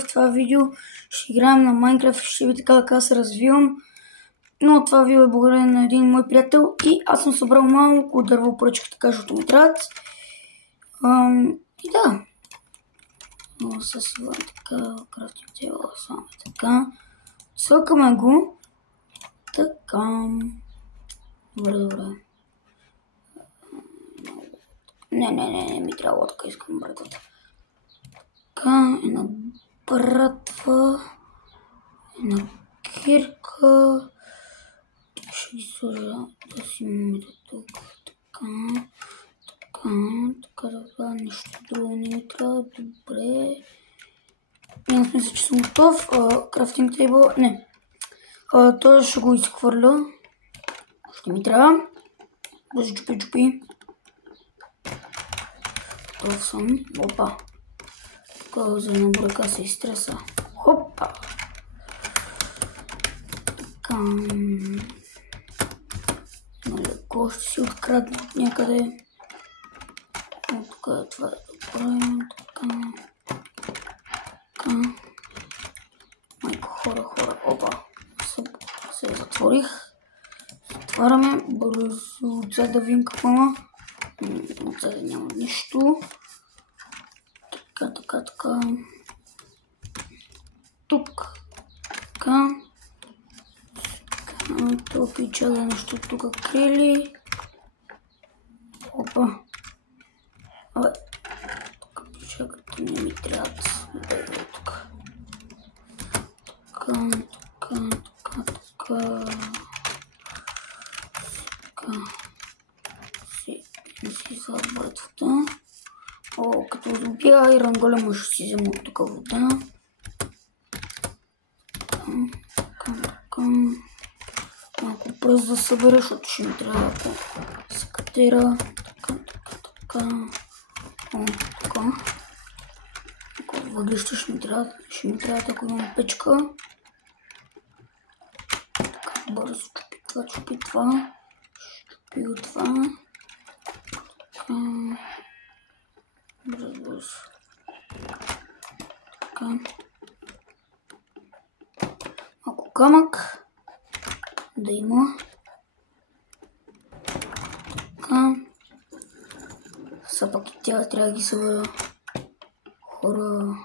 в това видео ще играем на Майнкрафт, ще видите как аз се развивам. Но това видео е благодарение на един мой приятел и аз съм събрал малко дърво поръчка, така защото ми трябват. И да. С това така, крафтим тела, само така. Цъкаме го. Така. Добре. Не ми трябва лодка, искам братата. Така, една братва, една кирка. Ще ги сложа да си имаме тук. Така, нещо друго не ми трябва. Добре. Няма смисъл, че съм готов. Крафтинг тейбъл, не. Той ще го изхвърля. Ще ми трябва. Да се чупи. Готов съм. Опа. Така, за една бурека се изтреса. Хопа. Така. Леко ще си открадна от някъде. Тук е това да правим. Така. Майко, хора. Опа. Се затворих. Затваряме. Бързо отзад да видим какво има. Отзад няма нищо. Така. Тук. Така. Това пича да нещо тук крили. Опа. Абе. Тук пича като не ми трябва да е тук. Така. Си забъртвата. Като добия и ранголема ще си взема от тук вода. Така. Малко пръст да събера, защото ще ми трябва да се катера. Така. Въглища ще ми трябва, ако имам печка. Така, бързо чупи това. Чупи от това. Така. Бързо. Така. Малко камък. Да има. Така. Са пак и тя трябва да ги събера. Хора.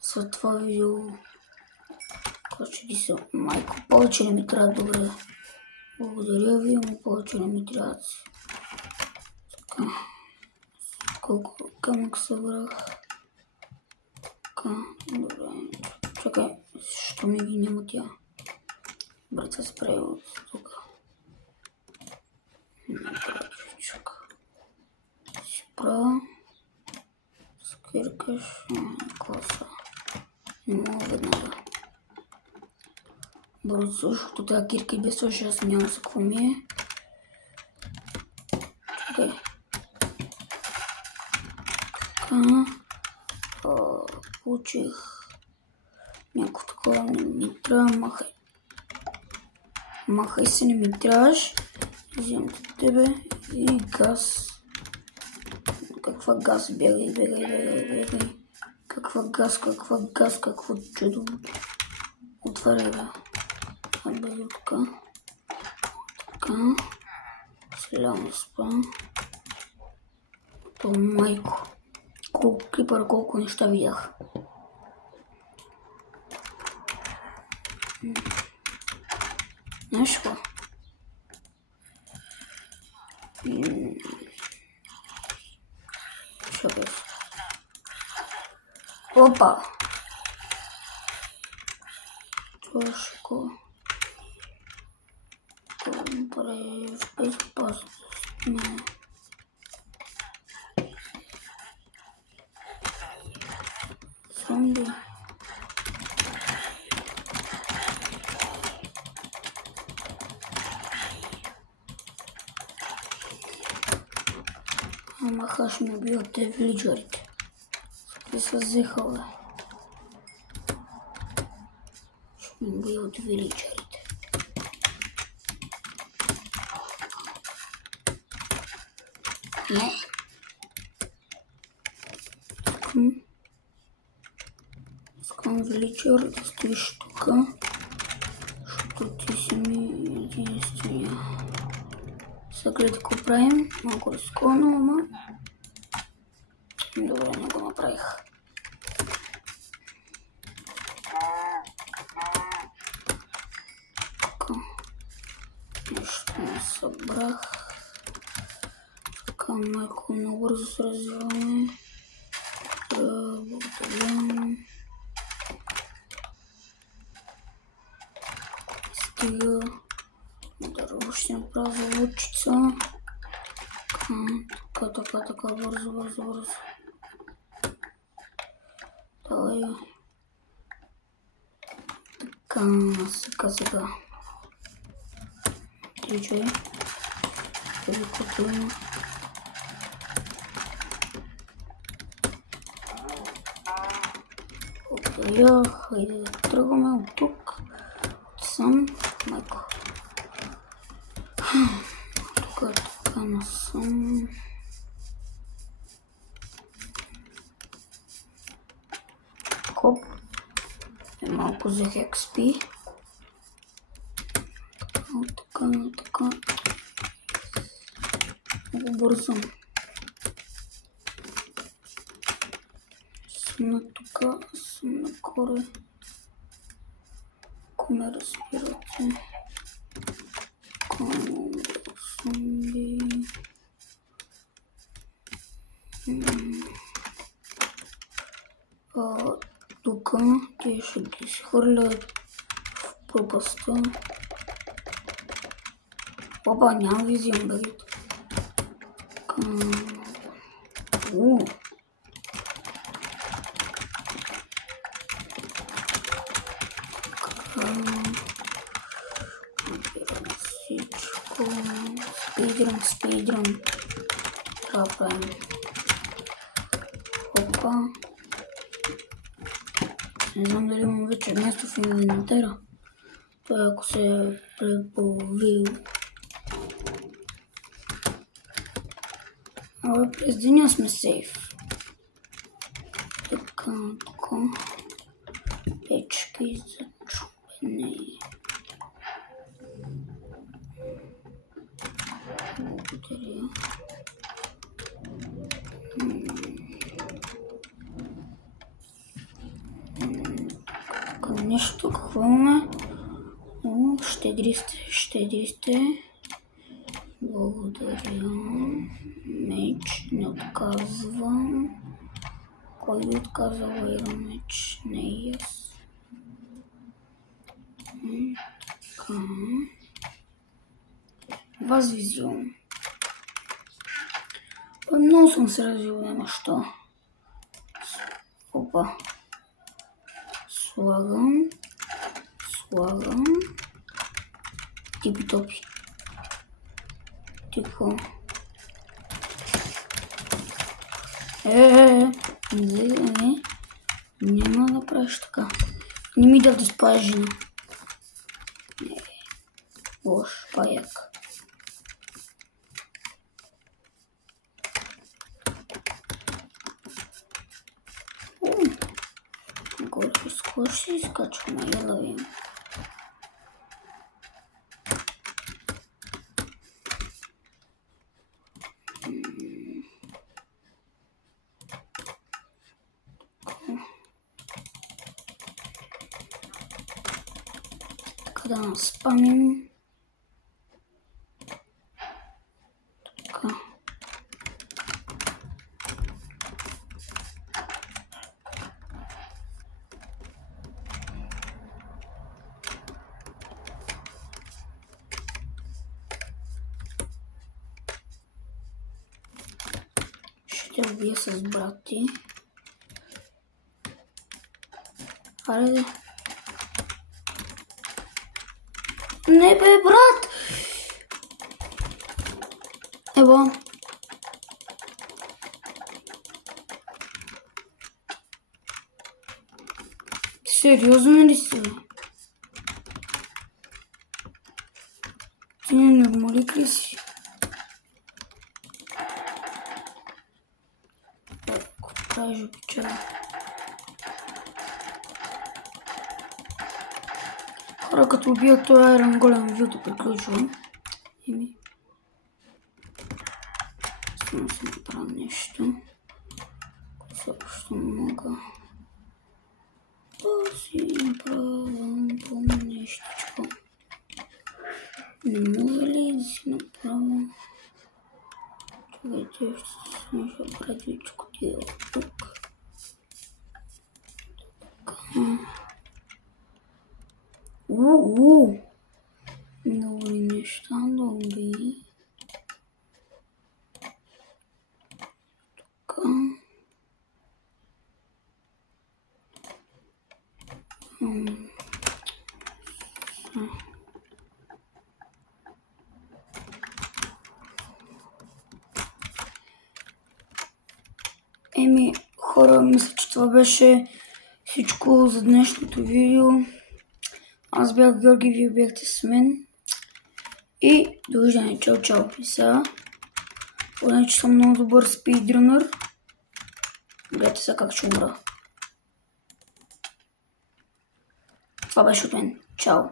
След това видео. Ще ги са. Майко, повече не ми трябва, добре. Благодаря ви, но повече не ми трябва. Така. Колко камък събрах. Така, добре. Чакай, защо ми ги няма тя? Брата спре от тук. Чакай. Спра. Скиркаш. Класа. Не мога веднага. Бързо, защото тази кирка и без това аз няма за какво ми е. Чакай. Така. Получих някакво такова, не ми трябва, махай се, не ми трябваш. Взимам тебе и газ. Каква газ? Бегай. Каква газ, какво чудо. Отваряй, бе. Бегай така. Слям спа. То майко. Колко клипъра, колко неща видях. Знаеш какво? Чакай. Опа! Това ще го... Добре, в безопасност. Не. Зомби. Ама хаш ме убиват те вилиджерите. Те са взеха, бе. Ще ме убиват вилиджерите. Не. Искам величър да стоиш тук, защото ти си ми единствения. Сега гледай какво правим. Малко рискувано, ама добре, не го направих. Така. Нещо не събрах. Така, малко много бързо се развиваме. Благодаря. Стига. Дърво ще направя заводчица. Така, бързо. Давай. Така, сега. Тичай. Великото има. Благодаря. Хайде да тръгваме от тук. Сам. Майко. Така насам. Хоп. Малко взех XP. Така. Много бързам. Съм на тука, съм нагоре. Ако ме разбирате. Зомби. Тука те ще ги схвърлят в пропаста. Опа, няма визия, бъдете. Всичко. Спейдрън. Това правим. Опа. Не знам дали имам вече място в инвентара. Това ако се е преполовил. Абе, през деня сме сейф. Така. Печки за чупене. Благодаря. Нещо, какво имаме? Щедри сте. Благодаря. Меч, не отказвам. Кой ви отказва меч? Не и аз. Така. Вас визион. Много съм се развил, няма що. Опа. Слагам. Типи-топи. Типо. Не. Няма да правиш така. Не ми да спая жена. Лош, паяк. Горе скоро ще изкачваме и лавим. Да наспамим. Така. Ще убия с брати. Аре. Не бе, брат! Ево. Сериозно ли си? Ти не нормалик ли си? Ако правиш обичай. Хора, като убият този Iron Golem, видеото приключва. Само си направя нещо. Също мога да си направя нещичко. Не може ли да си направя? Чакайте, ще си сложа предвичко тия тук. Много ли неща да убие? Тук. Хора, мисля, че това беше всичко за днешното видео. Аз бях Георги, вие бяхте с мен. И довиждане, чао, писа. Поне, че съм много добър спидрънър. Гледайте сега как ще умра. Това беше от мен. Чао.